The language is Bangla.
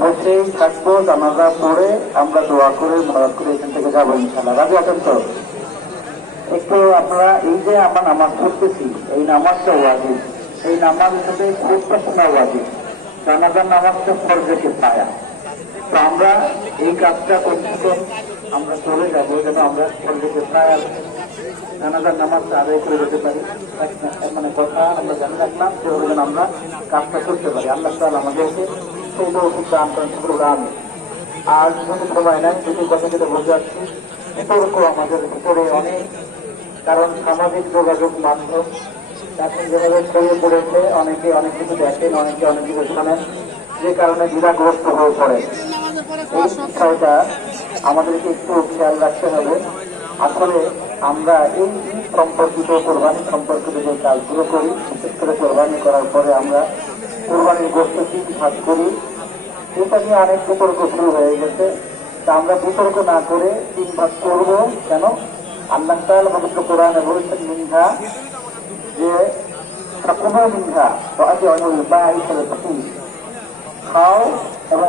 বসেই থাকব, জানাজা পড়ে আমরা দোয়া করে মোনাজাত করে এখান থেকে যাব ইনশাল্লাহ রাজি আছেন তো? একটু আপনারা এই যে আমরা নামাজ পড়তেছি, এই নামাজটা ওয়াজিব। এই নামাজ হিসেবে খুবটা শোনা ওয়াজিব। জানাজার নামাজটা ফরজে পায়া তো আমরা এই কাজটা করতে আমরা চলে যাব, যেন আমরা ফরজে পায়া জানাজার নামাজটা আদায় করে যেতে পারি। মানে কথা আমরা জানি রাখলাম, সেভাবে যেন আমরা কাজটা করতে পারি। আল্লাহ তাআলা আমাদেরকে সেই দান করেন আমি আর শুধু সময় নাই, দুটি কথা যেটা বলতে যাচ্ছি বিতর্ক আমাদের ভিতরে অনেক, কারণ সামাজিক যোগাযোগ মাধ্যম এখন যেভাবে ছড়িয়ে পড়েছে, অনেকে অনেক কিছু দেখেন, অনেকে অনেক কিছু শোনেন, যে কারণে দ্বিধাগ্রস্ত হয়ে পড়ে। এই বিষয়টা আমাদেরকে একটু খেয়াল রাখতে হবে। আসলে আমরা এই সম্পর্কিত কোরবানি সম্পর্কিত যে কাজগুলো করি, বিশেষ করে কোরবানি করার পরে আমরা কোরবানির গোষ্ঠ কি করি। এটা নিয়ে অনেক বিতর্ক শুরু হয়ে গেছে। তা আমরা বিতর্ক না করে তিন ভাগ করব কেন? আল্লাহ তাল পবিত্র কোরআনে বলেছেন মিন্ধা যে কোনো মিন্ধা খাও এবং